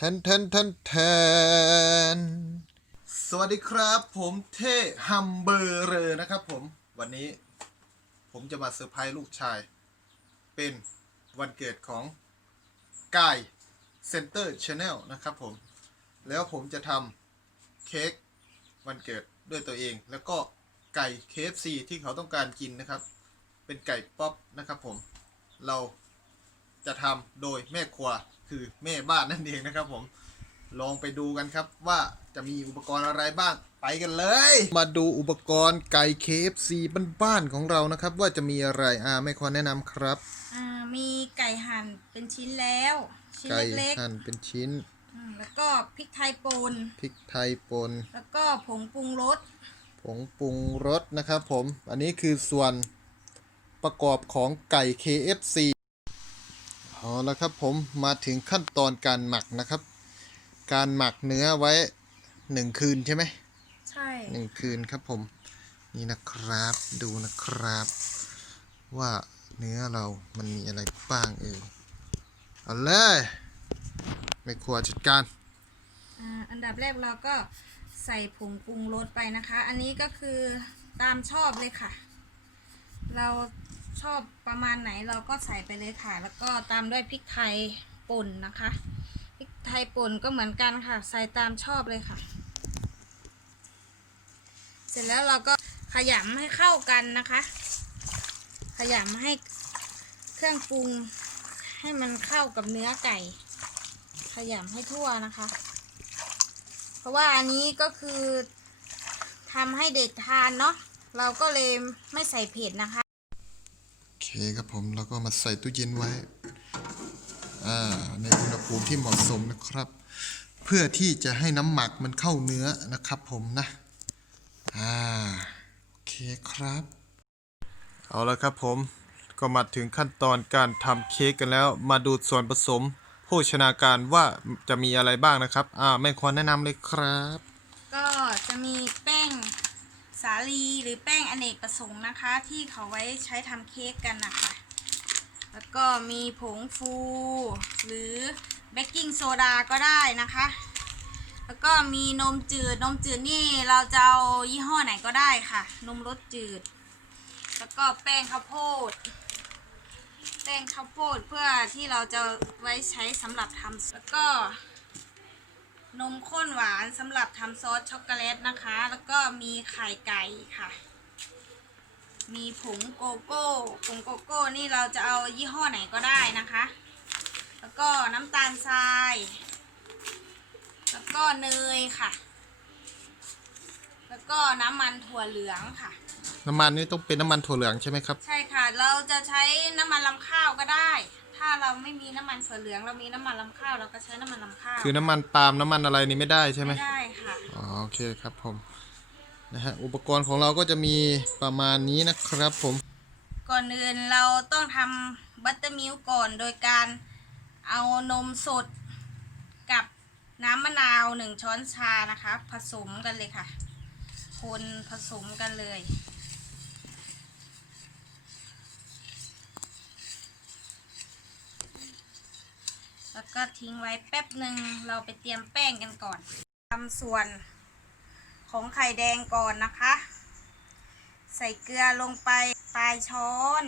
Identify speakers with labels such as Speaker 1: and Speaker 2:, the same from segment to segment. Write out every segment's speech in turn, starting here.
Speaker 1: แทนแทนแทนแทนสวัสดีครับ ผมเท่ฮัมเบอร์เรอนะครับผมวันนี้ ผมจะมาเซอร์ไพรส์ลูกชาย เป็นวันเกิดของกายเซ็นเตอร์ชาแนลนะครับผม แล้วผมจะทำเค้กวันเกิดด้วยตัวเอง แล้วก็ไก่ KFC ที่เขาต้องการกินนะครับ เป็นไก่ป๊อปนะครับผมเราจะทำโดยแม่ครัว คือแม่บ้านนั่นเองนะครับผมลองไปดูกันครับว่าจะมีอุปกรณ์อะไรบ้างไปกันเลย มาดูอุปกรณ์ไก่ KFC บ้านๆของเรานะครับ ว่าจะมีอะไรอ่าแม่ครัวแนะนำครับ
Speaker 2: อ่ามีไก่หั่นเป็นชิ้นแล้ว ชิ้น
Speaker 1: ไก่
Speaker 2: เล็ก
Speaker 1: หั่นเป็นชิ้น
Speaker 2: ๆอืมแล้วก็พริกไทยป่น
Speaker 1: พริกไทยป่น
Speaker 2: แล้วก็ผงปรุงรส
Speaker 1: ผงปรุงรสนะครับผม อันนี้คือส่วนประกอบของไก่ KFC เอาละครับผมมาถึงขั้นตอนการหมักนะครับ การหมักเนื้อไว้หนึ่งคืนใช่ไหม
Speaker 2: ใช่
Speaker 1: หนึ่งคืนครับผมนี่นะครับดูนะครับ ว่าเนื้อเรามันมีอะไรบ้างเอ่ยเอาเลยไม่ครัวจัดการ
Speaker 2: อ่าอันดับแรกเราก็ใส่ผงปรุงรสไปนะคะ อันนี้ก็คือตามชอบเลยค่ะ เรา ชอบประมาณไหนเราก็ใส่ไปเลยค่ะ แล้วก็ตามด้วยพริกไทยป่นนะคะพริกไทยป่นก็เหมือนกันค่ะ ใส่ตามชอบเลยค่ะ เสร็จแล้วเราก็ขยำให้เข้ากันนะคะ ขยำให้เครื่องปรุงให้มันเข้ากับเนื้อไก่ ขยำให้ทั่วนะคะ เพราะว่าอันนี้ก็คือทำให้เด็กทานเนาะเราก็เลยไม่ใส่เผ็ดนะคะ
Speaker 1: เคครับผมแล้วก็มาใส่ตู้เย็นไว้ ในอุณหภูมิที่เหมาะสมนะครับ เพื่อที่จะให้น้ำหมักมันเข้าเนื้อนะครับผมนะอ่าโอเคครับ เอาละครับผมก็มาถึงขั้นตอนการทำเค้กกันแล้ว มาดูส่วนผสมโภชนาการว่าจะมีอะไรบ้างนะครับ อ่าแม่ควรแนะนำเลยครับ
Speaker 2: ก็จะมีแป้ง สาลีหรือแป้งอเนกประสงค์นะคะ ที่เขาไว้ใช้ทำเค้กกันนะคะ แล้วก็มีผงฟู หรือเบกกิ้งโซดาก็ได้นะคะ แล้วก็มีนมจืด นมจืดนี่เราจะเอายี่ห้อไหนก็ได้ค่ะ นมรสจืด แล้วก็แป้งข้าวโพด แป้งข้าวโพดเพื่อที่เราจะไว้ใช้สำหรับทำแล้วก็ นมข้นหวานสำหรับทำซอสช็อกโกแลตนะคะ แล้วก็มีไข่ไก่ค่ะ มีผงโกโก้ผงโกโก้นี่เราจะเอายี่ห้อไหนก็ได้นะคะ แล้วก็น้ำตาลทราย แล้วก็เนยค่ะ แล้วก็น้ำมันถั่วเหลืองค่ะ
Speaker 1: น้ำมันนี่ต้องเป็นน้ำมันถั่วเหลืองใช่ไหมครับ
Speaker 2: ใช่ค่ะ เราจะใช้น้ำมันลำข้าวก็ได้ ถ้าเราไม่มีน้ำมันถั่วเหลืองเรามีน้ำมันลำข้าวเราก็ใช้น้ำมันลำข้าว
Speaker 1: คือน้ำมันปาล์มน้ำมันอะไรนี่ไม่ได้ใช่ไหม
Speaker 2: ไม่ได้ค่ะ
Speaker 1: อ๋อโอเคครับผมนะฮะอุปกรณ์ของเราก็จะมีประมาณนี้นะครับผม
Speaker 2: ก่อนอื่นเราต้องทำบัตเตอร์มิลค์ก่อนโดยการเอานมสดกับน้ำมะนาวหนึ่งช้อนชานะคะ ผสมกันเลยค่ะ คนผสมกันเลย แล้วก็ทิ้งไว้แป๊บหนึ่งเราไปเตรียมแป้งกันก่อนทำส่วนของไข่แดงก่อนนะคะ ใส่เกลือลงไปปลายช้อน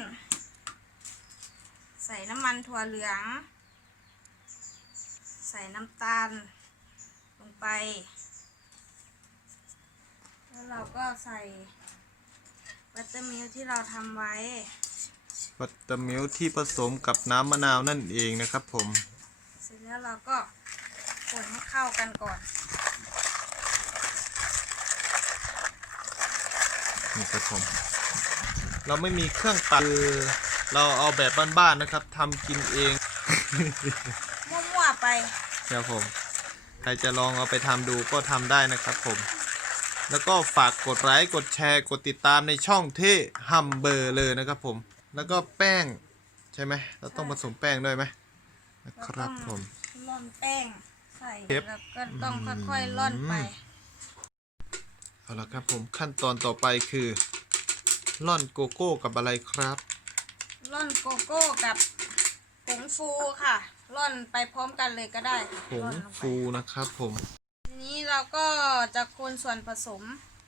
Speaker 2: ใส่น้ำมันถั่วเหลือง ใส่น้ำตาลลงไป แล้วเราก็ใส่บัตเตอร์มิลที่เราทำไว้
Speaker 1: บัตเตอร์มิลที่ผสมกับน้ำมะนาวนั่นเองนะครับผม
Speaker 2: แล้วเราก็คนให้เข้ากันก่อน
Speaker 1: นี่ครับผม เราไม่มีเครื่องปั่นคือเราเอาแบบบ้านๆนะครับทำกินเอง
Speaker 2: มั่วๆไป
Speaker 1: ครับผม ใครจะลองเอาไปทำดูก็ทำได้นะครับผม แล้วก็ฝากกดไลค์กดแชร์กดติดตามในช่องเท่ฮัมเบอร์เลยนะครับผม แล้วก็แป้งใช่ไหมเราต้องผสมแป้งด้วยไหมนะครับผม
Speaker 2: ร่อนแป้งใส่
Speaker 1: เทป
Speaker 2: แล้วก็ต้องค่อยๆร่อนไป
Speaker 1: เอาละครับผมขั้นตอนต่อไปคือร่อนโกโก้กับอะไรครับ
Speaker 2: ร่อนโกโก้กับผงฟูค่ะผร่อนไปพร้อมกันเลยก็ได้ค่ะ
Speaker 1: ผง
Speaker 2: ร่อนลงไป
Speaker 1: ฟูนะครับผม
Speaker 2: ทีนี้เราก็จะคนส่วนผสม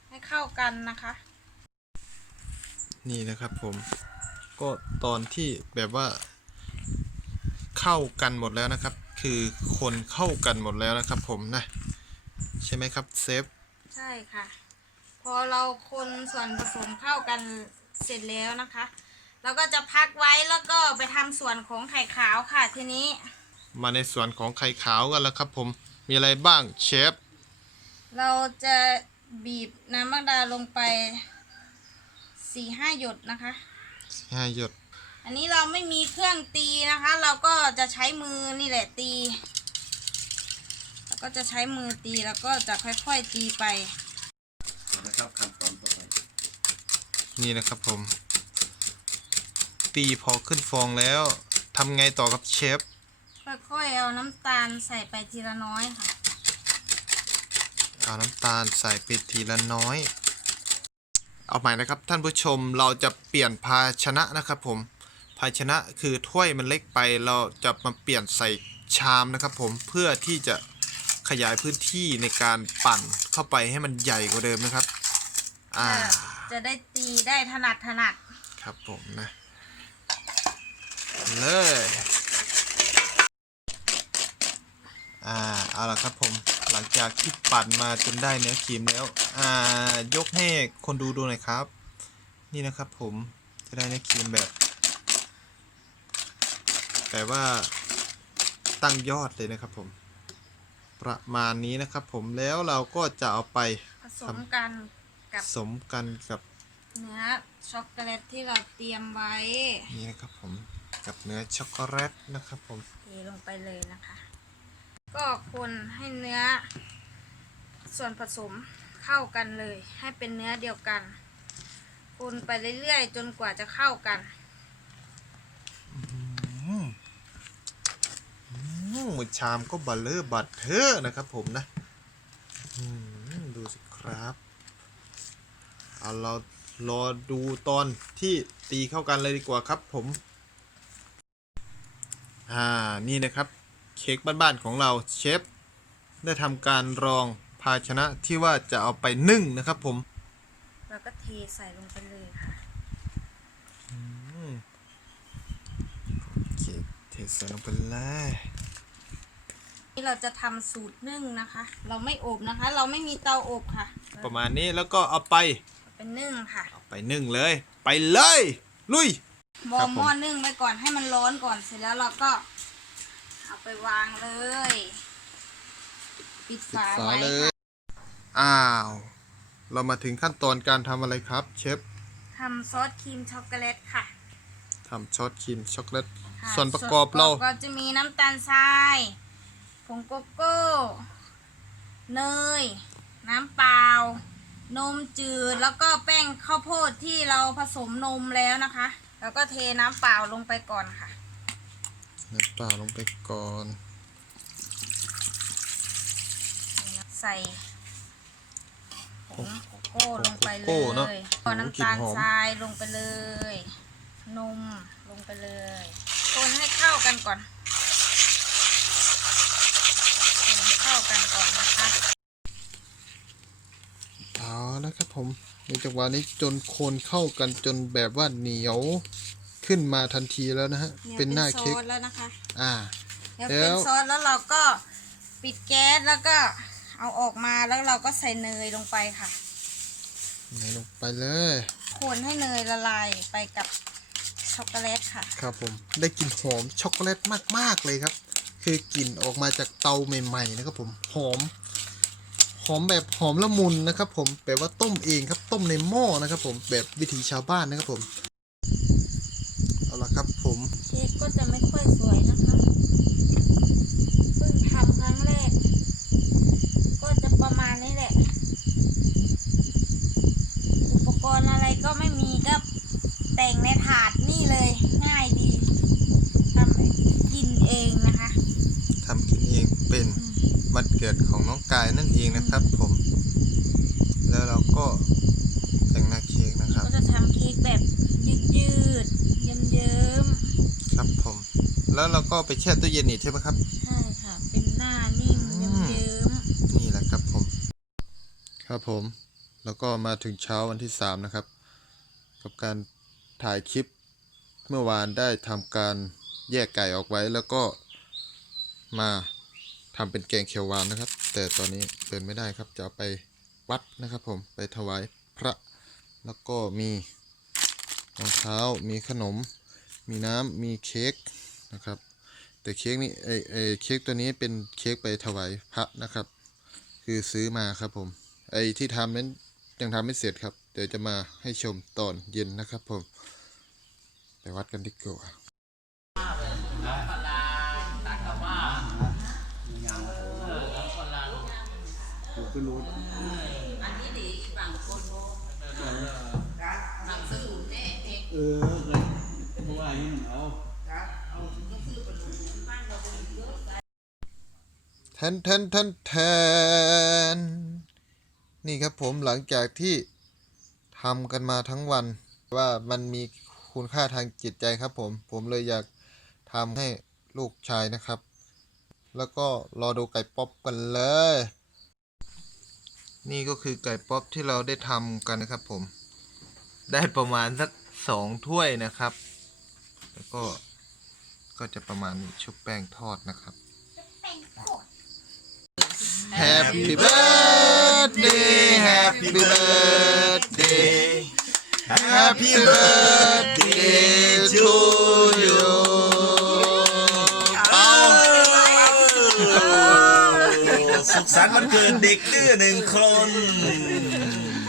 Speaker 2: ให้เข้ากันนะคะ
Speaker 1: นี่นะครับผมก็ตอนที่แบบว่า เข้ากันหมดแล้วนะครับ คือคนเข้ากันหมดแล้วนะครับผมนะใช่ไหมครับเซฟ
Speaker 2: ใช่ค่ะ พอเราคนส่วนผสมเข้ากันเสร็จแล้วนะคะเราก็จะพักไว้แล้วก็ไปทำส่วนของไข่ขาวค่ะทีนี้
Speaker 1: มาในส่วนของไข่ขาวกันแล้วครับผมมีอะไรบ้างเชฟ
Speaker 2: เราจะบีบน้ำมักดาลงไปสี่ห้าหยดนะคะ
Speaker 1: ห้าหยด
Speaker 2: อันนี้เราไม่มีเครื่องตีนะคะ เราก็จะใช้มือนี่แหละตี แล้วก็จะใช้มือตีแล้วก็จะค่อยๆตีไป
Speaker 3: นะครับขั้นตอนต่อไป
Speaker 1: นี่นะครับผม ตีพอขึ้นฟองแล้วทำไงต่อครับเชฟ
Speaker 2: ค่อยๆเอาน้ำตาลใส่ไปทีละน้อยค่ะ
Speaker 1: เอาน้ำตาลใส่ไปทีละน้อย เอาใหม่นะครับท่านผู้ชมเราจะเปลี่ยนภาชนะนะครับผม ภาชนะคือถ้วยมันเล็กไปเราจะมาเปลี่ยนใส่ชามนะครับผมเพื่อที่จะขยายพื้นที่ในการปั่นเข้าไปให้มันใหญ่กว่าเดิมนะครับ อ่า
Speaker 2: จะได้ตีได้ถนัดถนัด
Speaker 1: ครับผมนะ เลย อ่า เอาละครับผม หลังจากที่ปั่นมาจนได้เนื้อครีมแล้ว อ่า ยกให้คนดูดูหน่อยครับ นี่นะครับผม จะได้เนื้อครีมแบบ แต่ว่าตั้งยอดเลยนะครับผม ประมาณนี้นะครับผมแล้วเราก็จะเอาไป
Speaker 2: ผสมกันกับ
Speaker 1: สมกันกับ
Speaker 2: เนื้อช็อกโกแลตที่เราเตรียมไว้
Speaker 1: นี่นะครับผมกับเนื้อช็อกโกแลตนะครับผม
Speaker 2: เทลงไปเลยนะคะ ก็คนให้เนื้อ ส่วนผสมเข้ากันเลย ให้เป็นเนื้อเดียวกันคนไปเรื่อยๆ จนกว่าจะเข้ากัน
Speaker 1: อืม อืมชามก็บัลเลอร์บัตเทอร์นะครับผมนะอืมดูสิครับเอาเรารอดูตอนที่ตีเข้ากันเลยดีกว่าครับผม อ่า นี่นะครับ เค้กบ้านๆของเราเชฟได้ทำการรองภาชนะที่ว่าจะเอาไปนึ่งนะครับผม
Speaker 2: แล้วก็เทใส่ลงไปเลยค่ะ
Speaker 1: อืมโอเคเทใส่ลงไปเลย
Speaker 2: นี่เราจะทำสูตรนึ่งนะคะ เราไม่อบนะคะ เราไม่มีเตาอบค่ะ
Speaker 1: ประมาณนี้แล้วก็เอาไป
Speaker 2: เป็นนึ่งค่ะ
Speaker 1: เอาไปนึ่งเลย ไปเลย ลุย
Speaker 2: มอ
Speaker 1: ครับผม
Speaker 2: หม้อนึ่งไว้ก่อนให้มันร้อนก่อนเสร็จแล้วเราก็ เอาไปวางเลย ปิดฝาไว้ค่ะ
Speaker 1: อ้าว เรามาถึงขั้นตอนการทำอะไรครับเชฟ
Speaker 2: ทำซอสครีมช็อกโกแลตค่ะ
Speaker 1: ทำช็อตครีมช็อกโกแลต
Speaker 2: ค่ะ
Speaker 1: ส่วนประกอบเรา
Speaker 2: ส่วนประกอบจะมีน้ำตาลทรายผ งโกโก้ เนย น้ำเปล่า นมจืด แล้วก็แป้งข้าวโพดที่เราผสมนมแล้วนะคะ แล้วก็เทน้ำเปล่าลงไปก่อนค่ะ
Speaker 1: น้ำเปล่าลงไปก่อน
Speaker 2: ใส่ผงโกโก้ลงไปเล
Speaker 1: โกโก้เนอะ
Speaker 2: ยก็น้ำตาล
Speaker 1: โอ้โหกลิ่นหอม
Speaker 2: ทรายลงไปเลย นมลงไปเลย คนให้เข้ากันก่อนคนให้เข้ากันก่อนนะคะ
Speaker 1: เอาละครับผมในจังหวะนี้จนโคนเข้ากันจนแบบว่าเหนียวขึ้นมาทันทีแล้วนะฮะ
Speaker 2: ย
Speaker 1: เป็นหน้าเค้ก
Speaker 2: ซอสแล้วนะคะ
Speaker 1: อ่า
Speaker 2: เดี๋ยว
Speaker 1: แล้
Speaker 2: เป็น
Speaker 1: ว
Speaker 2: ซอสแล้วเราก็ปิดแก๊สแล้วก็เอาออกมาแล้วเราก็ใส่เนยลงไปค่ะ
Speaker 1: ใส่ลงไปเลย
Speaker 2: คนให้เนยละลายไปกับช็อกโกแลตค่ะ
Speaker 1: ครับผมได้กลิ่นหอมช็อกโกแลตมากๆเลยครับ คือกลิ่นออกมาจากเตาใหม่ ๆ นะครับผมหอม หอมแบบหอมละมุนนะครับ ผมแบบว่าต้มเองครับต้มในหม้อนะครับ ผมแบบวิถีชาวบ้านนะครับผมเอาละครับ ผม
Speaker 2: เค้กก็จะไม่ค่อยสวยนะคะเพิ่งทำครั้งแรก ก็จะประมาณนี้แหละ อุปกรณ์อะไรก็ไม่มีก็แต่งในถาดนี่เลย ง่ายดีทำกินเองนะคะ
Speaker 1: ทำกินเองเป็นวันเกิดของ น้องกายนั่นเองนะครับ ผม แล้วเราก็แต่งหน้าเค้กนะครับ
Speaker 2: ก็จะทำเค้กแบบยืดยืดๆเยิ้มเยิ้ม
Speaker 1: ครับผม
Speaker 2: ๆ
Speaker 1: แล้วเราก็ไปแช่ตู้เย็นอีกใช่ไหมครับ
Speaker 2: ใช่ค่ะ เป็นหน้านิ่ม
Speaker 1: อืม
Speaker 2: เยิ้ม
Speaker 1: นี่แหละครับผม ครับผม แล้วก็มาถึงเช้าวันที่สามนะครับ กับการถ่ายคลิปเมื่อวานได้ทำการแยกไก่ออกไว้แล้วก็มา ทำเป็นแกงเขียวหวานนะครับ แต่ตอนนี้เดินไม่ได้ครับ จะเอาไปวัดนะครับผมไปถวายพระ แล้วก็มีรองเท้ามีขนม มีน้ำมีเค้กนะครับ แต่เค้กนี่ไอไอเค้กตัวนี้เป็นเค้กไปถวายพระนะครับ คือซื้อมาครับผม ไอที่ทำนั้นยังทำไม่เสร็จครับ เดี๋ยวจะมาให้ชมตอนเย็นนะครับผม ไปวัดกันดีกว่า ทนแทนแทนแทนนี่ครับผมหลังจากที่ทำกันมาทั้งวัน ว่ามันมีคุณค่าทางจิตใจครับผม ผมเลยอยากทำให้ลูกชายนะครับ แล้วก็รอดูไก่ป๊อปกันเลย นี่ก็คือไก่ป๊อปที่เราได้ทำกันนะครับผม ได้ประมาณสักสองถ้วยนะครับ แล้วก็ก็จะประมาณนี้ชุบแป้งทอดนะครับ Happy birthday Happy birthday Happy birthday to you เอา
Speaker 4: สุขสันต์วันเกิดเด็กดื้อหนึ่งคน